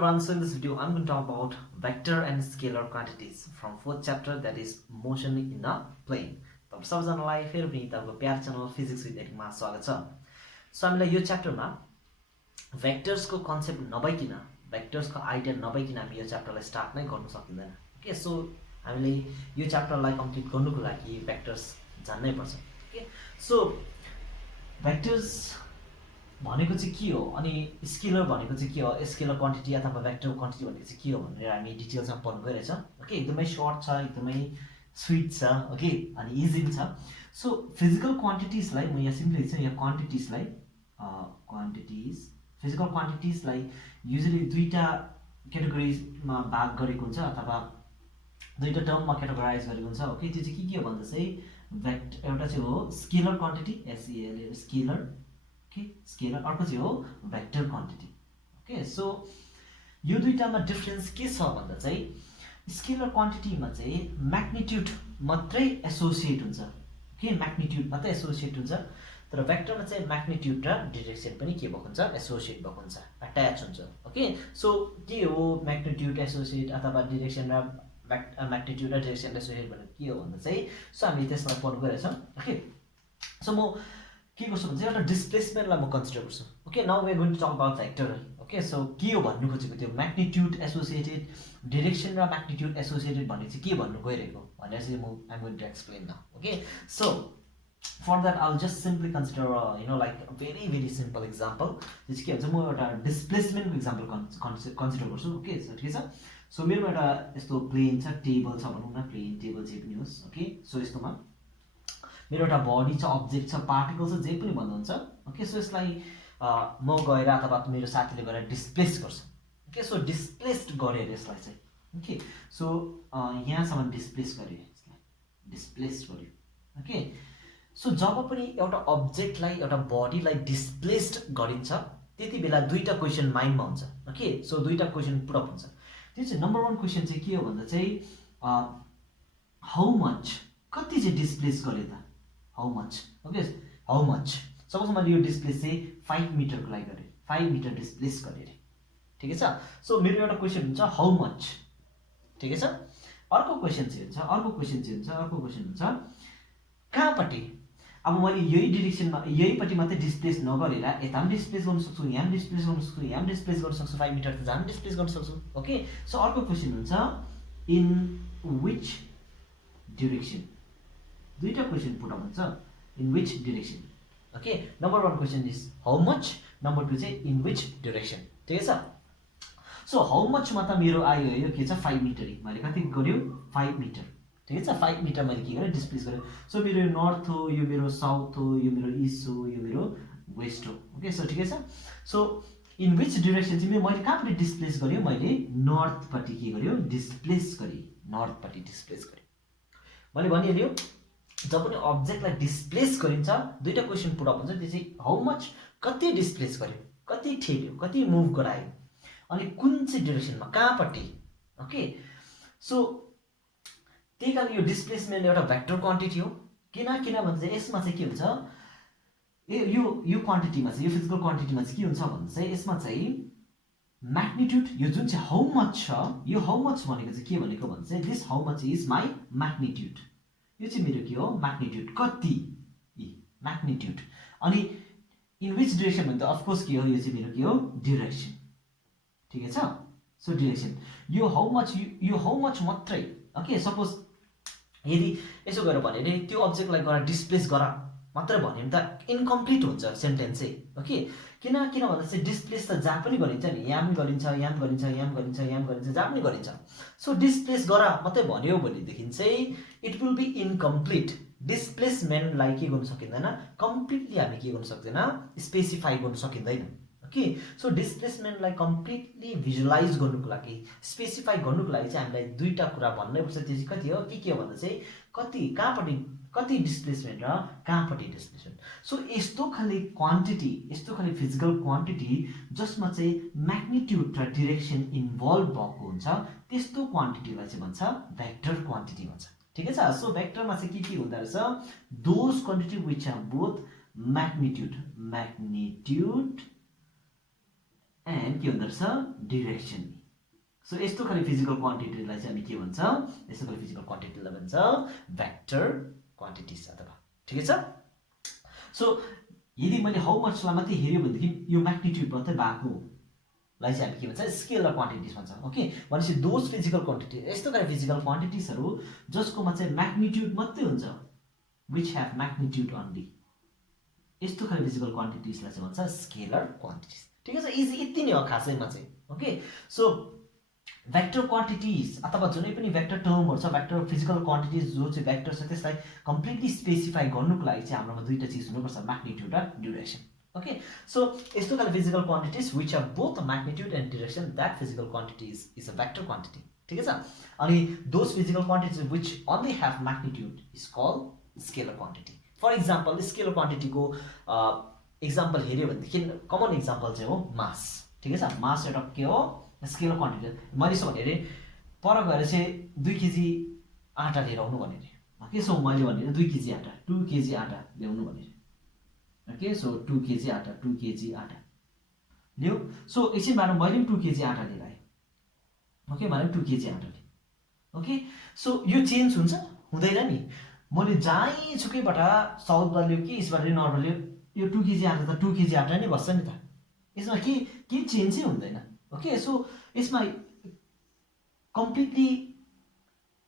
everyone, so in this video I'm going to talk about vector and scalar quantities from fourth chapter, that is motion in a plane. तपाईं सबैजनालाई फेरि पनि तपाईको प्यार channel physics with एडिङमा स्वागत छ। So हामीलाई यो च्याप्टरमा भेक्टर्स को कन्सेप्ट नभइकिन, भेक्टर्स को आइडिया नभइकिन हामी यो च्याप्टरलाई स्टार्ट नै गर्न सकिँदैन। ओके, सो हामीले यो च्याप्टरलाई कम्प्लिट गर्नुको लागि भेक्टर्स जान्नै पर्छ। ओके, सो भेक्टर्स भनेको चाहिँ के हो अनि स्केलर भनेको चाहिँ के हो, स्केलर क्वान्टिटी अथवा भेक्टर क्वान्टिटी भनेको चाहिँ के हो भनेर हामी डिटेल्समा पढ्नु गइरहेछ। ओके, एकदमै सर्ट छ, एकदमै स्वीट छ। ओके, अनि इजी पनि छ। सो फिजिकल क्वान्टिटिजलाई म यहाँ सिम्पली लेख्छु, यहाँ क्वान्टिटिजलाई फिजिकल क्वान्टिटिजलाई युजुअली दुईटा क्याटेगोरीमा भाग गरेको हुन्छ अथवा दुईटा टर्ममा क्याटेगोराइज गरेको हुन्छ। ओके, त्यो चाहिँ के हो भन्दा चाहिँ एउटा चाहिँ हो scalar quantity, SEL scalar, okay scalar, अर्को चाहिँ हो भेक्टर क्वान्टिटी। ओके, सो यो दुईटामा डिफरेन्स के छ भन्दा चाहिँ स्केलर क्वान्टिटीमा चाहिँ म्याग्निट्युड मात्रै एसोसिएट हुन्छ। ओके, म्याग्निट्युड मात्रै एसोसिएट हुन्छ, तर भेक्टरमा चाहिँ म्याग्निट्युड र डिरेक्सन पनि के भएको हुन्छ, एसोसिएट भएको हुन्छ, अट्याच हुन्छ। ओके, सो के हो म्याग्निट्युड एसोसिएट अथवा डिरेक्सन र म्याग्निट्युड र डिरेक्सन एसोसिएट भनेको के हो भन्दा चाहिँ सो हामी त्यसमा पढ्नु गइरहेछौँ। ओके, सो म के गर्छु भने चाहिँ एउटा डिस्प्लेसमेन्टलाई म कन्सिडर गर्छु। Okay, now we are going to talk about vector. Okay, so के हो भन्नु खोजेको त्यो म्याग्निट्युड एसोसिएटेड, डिरेक्सन र म्याग्निट्युड एसोसिएटेड भन्ने चाहिँ के भन्नु गइरहेको भनेर चाहिँ म I'm going to explain now. Okay, so for that I will just simply consider like very simple example. त्यो चाहिँ के हुन्छ, म एउटा डिस्प्लेसमेन्टको इक्जाम्पल कन्सिडर गर्छु। ओके, सो ठिकै छ। सो मेरोमा एउटा यस्तो प्लेन छ, टेबल छ भनौँ न, प्लेन टेबल जे पनि होस्। ओके, सो यस्तोमा मेरो एउटा बडी छ, अब्जेक्ट छ, पार्टिकल छ, जे पनि भन्नुहुन्छ। ओके, सो यसलाई म गएर अथवा मेरो साथीले गएर डिस्प्लेस गर्छ। ओके, सो डिस्प्लेस्ड गऱ्यो अरे यसलाई चाहिँ। ओके, सो यहाँसम्म डिस्प्लेस गऱ्यो, यसलाई डिस्प्लेस गऱ्यो। ओके, सो जब पनि एउटा अब्जेक्टलाई, एउटा बडीलाई डिस्प्लेस्ड गरिन्छ त्यति बेला दुईटा क्वेसन माइन्डमा हुन्छ। ओके, सो दुईटा क्वेसन पुट अप हुन्छ। त्यो चाहिँ नम्बर 1 क्वेसन चाहिँ के हो भन्दा चाहिँ हाउ मच, कति चाहिँ डिस्प्लेस गर्यो त, how much. Okay, how much, suppose मैले यो डिस्प्लेस चाहिँ 5 मिटरको लागि गरेँ, 5 मिटर डिस्प्लेस गरेँ अरे, ठिकै छ। सो मेरो एउटा क्वेसन हुन्छ हाउ मच, ठिकै छ। अर्को क्वेसन हुन्छ कहाँपट्टि। अब मैले यही डिरेक्सनमा, यहीपट्टि मात्रै डिस्प्लेस नगरेर यता पनि डिस्प्लेस गर्न सक्छु, यहाँ पनि डिस्प्लेस गर्न सक्छु, यहाँ पनि डिस्प्लेस गर्न सक्छु, 5 मिटर त जहाँ पनि डिस्प्लेस गर्न सक्छु। ओके, सो अर्को क्वेसन हुन्छ इन विच डिरेक्सन, दुईटा क्वेसन पुट अप हुन्छ, in which direction. Okay, number 1 question is how much, number 2 चाहिँ इन विच डिरेक्सन, ठिकै छ। सो हाउ मचमा त मेरो आयो यो के छ, 5 मिटर, मैले कति गर्यो, 5 मिटर, ठिकै छ। 5 मिटर मैले के गरेँ, डिस्प्लेस गरेँ। सो मेरो यो नर्थ हो, यो मेरो साउथ हो, यो मेरो इस्ट हो, यो मेरो वेस्ट हो। ओके, सो ठिकै छ। सो इन विच डिरेक्सन चाहिँ मैले कहाँपट्टि डिस्प्लेस गरेँ, मैले नर्थपट्टि के गर्यो, डिस्प्लेस गरेँ, नर्थपट्टि डिस्प्लेस गरेँ। मैले भनिहाल्यो जब पनि अब्जेक्टलाई डिस्प्लेस गरिन्छ दुईटा क्वेसन पुट अप हुन्छ, त्यो चाहिँ हाउ मच, कति डिस्प्लेस गर्यो, कति ठेल्यो, कति मुभ गरायो, अनि कुन चाहिँ डिरेक्सनमा, कहाँपट्टि। ओके, सो त्यही कारण यो डिस्प्लेसमेन्ट एउटा भेक्टर क्वान्टिटी हो। किन भन्दा चाहिँ यसमा चाहिँ के हुन्छ, यो क्वान्टिटीमा चाहिँ, यो फिजिकल क्वान्टिटीमा चाहिँ के हुन्छ भन्दा चाहिँ यसमा चाहिँ म्याग्निट्युड, यो जुन चाहिँ हाउ मच छ, यो हाउ मच भनेको चाहिँ के भनेको भन्दा चाहिँ this how much is my magnitude, यो चाहिँ मेरो के हो, म्याग्निट्युड, कति म्याग्निट्युड। अनि इन विच डिरेक्सन भने त अफकोर्स के हो, यो चाहिँ मेरो के हो, डिरेक्सन, ठिकै छ। सो डिरेक्सन, यो हाउ मच मात्रै। ओके, सपोज यदि यसो गरेर भने नि त्यो अब्जेक्टलाई गएर डिस्प्लेस गर मात्रै भन्यो भने त इन्कम्प्लिट हुन्छ सेन्टेन्स चाहिँ। ओके, किन भन्दा चाहिँ डिस्प्लेस त जहाँ पनि गरिन्छ नि, यहाँ पनि गरिन्छ, यहाँ पनि गरिन्छ, यहाँ पनि गरिन्छ, यहाँ पनि गरिन्छ, जहाँ पनि गरिन्छ। सो डिस्प्लेस गर मात्रै भन्यो भनेदेखि चाहिँ इट विल बी इन्कम्प्लिट। डिस्प्लेसमेन्टलाई के गर्नु सकिँदैन, कम्प्लिटली हामी के गर्नु सक्दैन, स्पेसिफाई गर्नु सकिँदैन। ओके, सो डिस्प्लेसमेन्टलाई कम्प्लिटली भिजुअलाइज गर्नुको लागि, स्पेसिफाई गर्नुको लागि चाहिँ हामीलाई दुईटा कुरा भन्नै पर्छ। त्यो चाहिँ कति हो, के हो भन्दा चाहिँ कति, कहाँपट्टि, कति डिस्प्लेसमेन्ट र कहाँपट्टि डिस्प्लेसमेन्ट। सो यस्तो खाले क्वान्टिटी, यस्तो खाले फिजिकल क्वान्टिटी जसमा चाहिँ म्याग्निट्युड र डिरेक्सन इन्भल्भ भएको हुन्छ, त्यस्तो क्वान्टिटीलाई चाहिँ भन्छ भेक्टर क्वान्टिटी भन्छ, ठिकै छ। सो भेक्टरमा चाहिँ के हुँदो रहेछ, those quantity which are both magnitude and के हुँदो रहेछ डिरेक्सन। सो यस्तो खाले फिजिकल क्वान्टिटीलाई चाहिँ हामी के भन्छ, यस्तो खाले फिजिकल क्वान्टिटीलाई भन्छ भेक्टर क्वान्टिटिज अथवा, ठिकै छ। सो यदि मैले हाउ मचलाई मात्रै हेऱ्यो भनेदेखि यो म्याग्निट्युड मात्रै भएकोलाई चाहिँ हामी के भन्छ स्केलर क्वान्टिटिज भन्छ। ओके, भनेपछि दोज फिजिकल क्वान्टिटी, यस्तो खाले फिजिकल क्वान्टिटिजहरू जसकोमा चाहिँ म्याग्निट्युड मात्रै हुन्छ, विच ह्याभ म्याग्निट्युड अन्ली, यस्तो खाले फिजिकल क्वान्टिटिजलाई चाहिँ भन्छ स्केलर क्वान्टिटिज। ठिकै छ, इजी यति नै हो खासैमा चाहिँ। ओके, सो भेक्टर क्वान्टिटिज अथवा जुनै पनि भेक्टर टर्महरू छ, भेक्टर फिजिकल क्वान्टिटिज जो चाहिँ भेक्टर छ त्यसलाई कम्प्लिटली स्पेसिफाई गर्नुको लागि चाहिँ हाम्रोमा दुईटा चिज हुनुपर्छ, म्याग्निट्युड र ड्युरेसन। ओके, सो यस्तो खाले physical quantities which are both magnitude and duration, that physical quantity is a vector quantity. ठिकै छ, अनि those physical quantities which only have magnitude is called scalar quantity. For example scalar क्वान्टिटीको example हेऱ्यो भनेदेखि common example चाहिँ हो मास। ठिकै छ, मास एउटा के हो स्केलर क्वान्टिटी। मैले यसो भने अरे पर गएर चाहिँ 2 केजी आँटा लिएर आउनु भने अरे, ओके, सो मैले भने 2 केजी आँटा 2 केजी आँटा ल्याउनु भने, ओके, सो 2 केजी आँटा 2 केजी आँटा ल्याऊ। सो एकछिन बाद मैले 2 केजी आँटा लिएर आएँ, ओके, मैले 2 केजी आँटा लिएँ। ओके, सो यो चेन्ज हुन्छ हुँदैन नि, मैले जहीँ छुकैबाट साउथबाट ल्यायो कि इस्टबाट नर्थ ल्यायो, यो 2 केजी आँटा त 2 केजी आँटा नै बस्छ नि त, यसमा के चेन्जै हुँदैन। ओके, सो यसमा कम्प्लिटली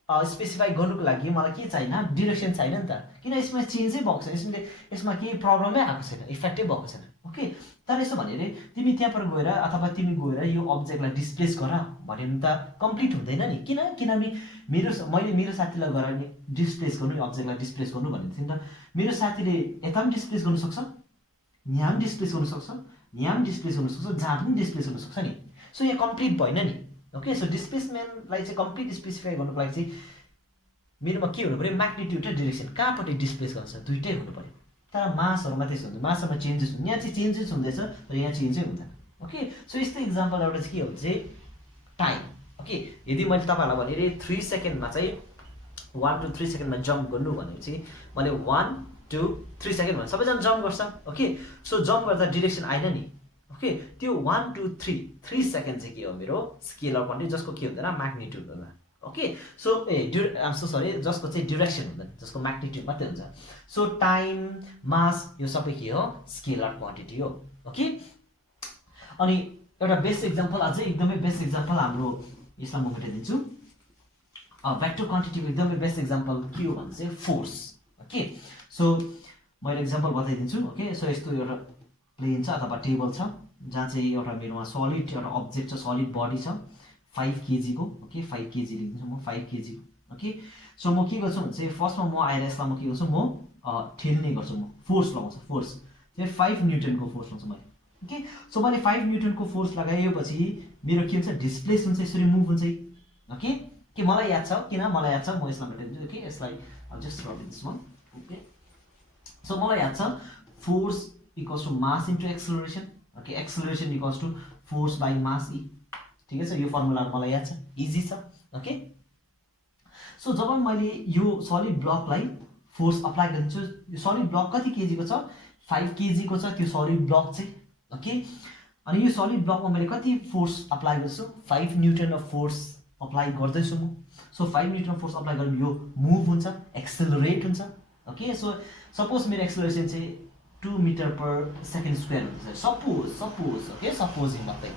स्पेसिफाई गर्नुको लागि मलाई के चाहिएन, डिरेक्सन चाहिएन नि त, किन यसमा चेन्जै भएको छैन, यसमा केही प्रब्लमै आएको छैन, इफेक्टै भएको छैन। ओके, तर यसो भने अरे तिमी त्यहाँ पर गएर अथवा तिमी गएर यो अब्जेक्टलाई डिस्प्लेस गर भन्यो भने त कम्प्लिट हुँदैन नि, किनभने मैले मेरो साथीलाई गएर नि डिस्प्लेस गर्नु, यो अब्जेक्टलाई डिस्प्लेस गर्नु भनेको थिएँ नि त, मेरो साथीले यता पनि डिस्प्लेस गर्नु सक्छ, यहाँ पनि डिस्प्लेस गर्नु सक्छ, यहाँ पनि डिस्प्लेस गर्नु सक्छ, जहाँ पनि डिस्प्लेस गर्नु सक्छ नि। सो यहाँ कम्प्लिट भएन नि। ओके, सो डिस्प्लेसमेन्टलाई चाहिँ कम्प्लिट स्पेसिफाई गर्नुको लागि चाहिँ मेरोमा के हुनु पऱ्यो, म्याग्निट्युड र डिरेक्सन कहाँपट्टि डिस्प्लेस गर्छ दुइटै हुनु पऱ्यो। तर मासहरूमा त्यसो हुन्छ, मासहरूमा चेन्जेस हुन्छ, यहाँ चाहिँ चेन्जेस हुँदैछ तर यहाँ चेन्जै हुँदैन। ओके, सो यस्तो इक्जाम्पल एउटा चाहिँ के हो चाहिँ टाइम। ओके, यदि मैले तपाईँहरूलाई भने 3 सेकेन्डमा चाहिँ 1 to 3 सेकेन्डमा जम्प गर्नु भनेपछि मैले 1 2 3 सेकेन्ड भने सबैजना जम्प गर्छ। ओके, सो जम्प गर्दा डिरेक्सन आएन नि। ओके, त्यो 1 2 3 सेकेन्ड चाहिँ के हो मेरो स्केलर क्वान्टिटी, जसको के हुँदैन म्याग्निट्युड हुँदैन। ओके, सो जसको चाहिँ डिरेक्सन हुँदैन, जसको म्याग्निट्युड मात्रै हुन्छ। सो टाइम, मास यो सबै के हो स्केलर क्वान्टिटी हो। ओके, अनि एउटा बेस्ट इक्जाम्पल, अझै एकदमै बेस्ट इक्जाम्पल हाम्रो यसलाई म भेटाइदिन्छु। भेक्टर क्वान्टिटीको एकदमै बेस्ट इक्जाम्पल के हो भने चाहिँ फोर्स। ओके, सो मैले इक्जाम्पल बताइदिन्छु। ओके, सो यस्तो एउटा प्लेन छ अथवा टेबल छ जहाँ चाहिँ एउटा मेरोमा सलिड एउटा अब्जेक्ट छ, सलिड बडी छ 5 kg को। ओके, 5 kg लेखिदिन्छु म 5 kg को। ओके, सो म के गर्छु भने चाहिँ फर्स्टमा म आएर यसलाई म के गर्छु, म ठेल्ने गर्छु, म फोर्स लगाउँछु, फोर्स चाहिँ 5 न्युटनको फोर्स लगाउँछु मैले। ओके, सो मैले 5 न्युटनको फोर्स लगाएपछि मेरो के हुन्छ, डिस्प्लेस हुन्छ, यसरी मुभ हुन्छ। ओके, के मलाई याद छ, किन मलाई याद छ म यसलाई भेटाइदिन्छु। ओके, यसलाई just rub this one. Okay, so मलाई याद छ force equals to mass into acceleration. Okay, acceleration equals to force by mass ई। ठिकै छ, यो फर्मुला मलाई याद छ, इजी छ। ओके, सो जब मैले यो सलिड ब्लकलाई फोर्स अप्लाई गरिदिन्छु, यो सलिड ब्लक कति केजीको छ, 5 kg को छ त्यो सलिड ब्लक चाहिँ। ओके, अनि यो सलिड ब्लकमा मैले कति फोर्स अप्लाई गर्छु, 5 न्युटन अफ फोर्स अप्लाई गर्दैछु म। सो 5 न्युटन फोर्स अप्लाई गरेर यो मुभ हुन्छ, एक्सेलरेट हुन्छ। ओके, सो सपोज मेरो एक्सेलरेसन चाहिँ 2 मिटर पर सेकेन्ड स्क्वायर हुन्छ, सपोज। ओके, सपोजिङ मात्रै,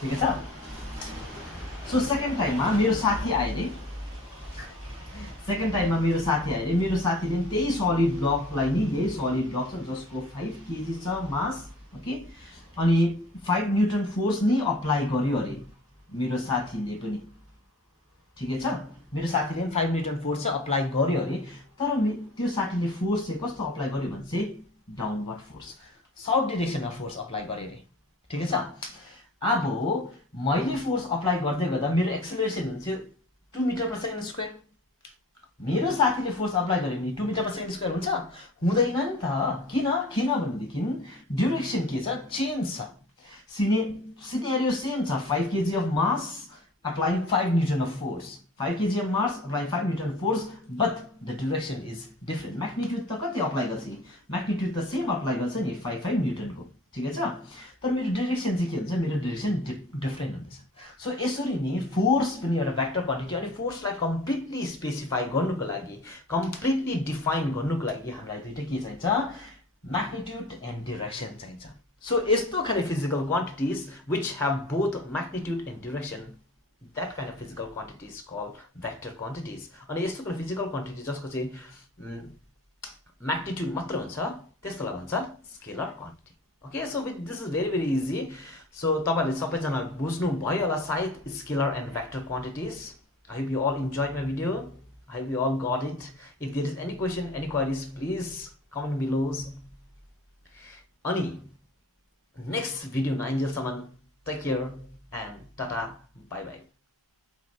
ठिकै छ। सो सेकेन्ड टाइममा मेरो साथी आए, मेरो साथीले त्यही सलिड ब्लकलाई नि, यही सलिड ब्लक छ जसको 5 kg छ मास। ओके, अनि 5 न्युटन फोर्स नै अप्लाई गर्यो अरे मेरो साथीले पनि। ठिकै छ, मेरो साथीले पनि 5 न्युटन फोर्स चाहिँ अप्लाई गर्यो अरे, तर त्यो साथीले फोर्स चाहिँ कस्तो अप्लाई गर्यो भने चाहिँ डाउनवर्ड फोर्स, साउथ डिरेक्सनमा फोर्स अप्लाई गर्यो अरे। ठिकै छ, अब मैले फोर्स अप्लाई गर्दै गर्दा मेरो एक्सेलरेसन हुन्छ 2 मिटर पर सेकेन्ड स्क्वायर। मेरो साथीले फोर्स अप्लाई गर्यो भने 2 मिटर पर सेकेन्ड स्क्वायर हुन्छ, हुँदैन नि त। किन भनेदेखि ड्युरेक्सन के छ, चेन्ज छ। सिनेरियो सेम छ, 5 kg of mass applying 5 newton of force, 5 kg of mass applying 5 newton force, but the direction is different. Magnitude त कति अप्लाई गर्छ, म्याग्निट्युड त सेम अप्लाई गर्छ नि 5 न्युटनको। ठिकै छ। तर मेरो डिरेक्सन चाहिँ के हुन्छ, मेरो डिरेक्सन डिफ्रेन्ट हुँदैछ। सो यसरी नै फोर्स पनि एउटा भेक्टर क्वान्टिटी, अनि फोर्सलाई कम्प्लिटली स्पेसिफाई गर्नुको लागि, कम्प्लिटली डिफाइन गर्नुको लागि हामीलाई दुइटै के चाहिन्छ, म्याग्निट्युड एन्ड डिरेक्सन चाहिन्छ। सो यस्तो खाले physical quantities which have both magnitude and direction, that kind of physical quantities called vector quantities. अनि यस्तो खाले फिजिकल क्वान्टिटी जसको चाहिँ म्याग्निट्युड मात्र हुन्छ त्यस्तोलाई भन्छ scalar quantity. Okay, so this is very very easy. So तपाईँहरूले सबैजना बुझ्नु भयो होला सायद scalar and vector quantities. I hope you all enjoyed my video, I hope you all got it. If there is any question, any queries, please comment below. अनि next भिडियोमा आइन्जेलसम्म take care and tata, bye by.